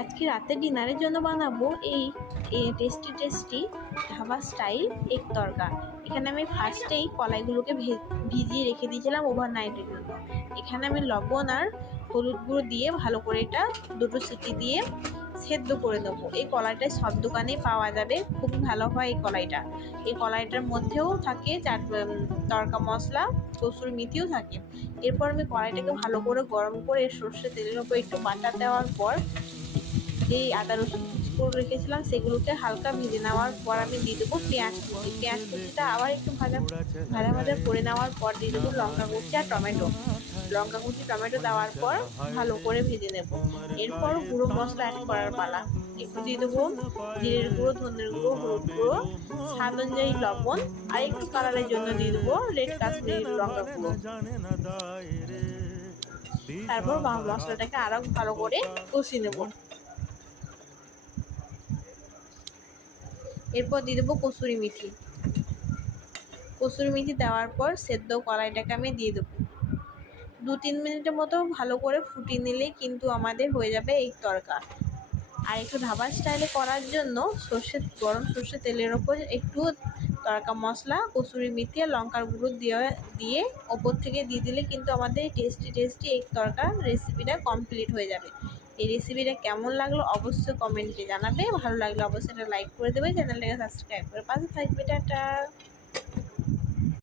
আজকে রাতে ডিনারের জন্য বানাবো এই টেস্টি ধাবা স্টাইল এগ তড়কা। এখানে আমি ফার্স্টেই কলাইগুলোকে ভিজিয়ে রেখে দিয়েছিলাম ওভারনাইটের জন্য। এখানে আমি লবণ আর হলুদ গুঁড়ো দিয়ে ভালো করে এটা দুটো সিটি দিয়ে সেদ্ধ করে দেবো। এই কলাইটাই সব দোকানেই পাওয়া যাবে, খুবই ভালো হয় এই কলাইটা। এই কলাইটার মধ্যেও থাকে তড়কা মশলা, কসুরি মেথিও থাকে। এরপর আমি কড়াইটাকে ভালো করে গরম করে সর্ষে তেলের উপর একটু বাটার দেওয়ার পর এই আদা রসুন কুচি করে রেখেছিলাম সেগুলোকে হালকা ভেজে নেওয়ার পর আমি দিয়ে দেবো পেঁয়াজ কুচি। পেঁয়াজ কুচিটা আবার একটু ভাজা করে নেওয়ার পর দিয়ে দেবো লঙ্কা কুচি আর টমেটো। লঙ্কা কুচি টমেটো দেওয়ার পর ভালো করে ভেজে নেব। এরপর গুঁড়ো মশলা অ্যাড করার পালা। একটু দিয়ে দেবো জিরের গুঁড়ো, ধনের গুঁড়ো, হলুদ গুঁড়ো, স্বাদ অনুযায়ী লবণ, আর একটু কালারের জন্য দিয়ে দেবো রেড কাশ্মীরি লঙ্কা গুঁড়ো। তারপর মশলাটাকে আরো ভালো করে কষিয়ে নেব। এরপর দিয়ে দেবো কসুরি মেথি। কসুরি মেথি দেওয়ার পর সেদ্ধ কলাইটাকে আমি দিয়ে দেবো। 2-3 মিনিটের মতো ভালো করে ফুটিয়ে নিলেই কিন্তু আমাদের হয়ে যাবে এই তড়কা। আর একটু ধাবা স্টাইলে করার জন্য গরম সর্ষে তেলের ওপর একটু তড়কা মশলা, কসুরি মেথি আর লঙ্কার গুঁড়ো দিয়ে ওপর থেকে দিয়ে দিলে কিন্তু আমাদের টেস্টি এগ তড়কা রেসিপিটা কমপ্লিট হয়ে যাবে। এই রেসিপিটা কেমন লাগলো অবশ্যই কমেন্টে জানাবে। ভালো লাগলে অবশ্যই এটা লাইক করে দেবে, চ্যানেলটাকে সাবস্ক্রাইব করে পাশে থাকবে। টাটা।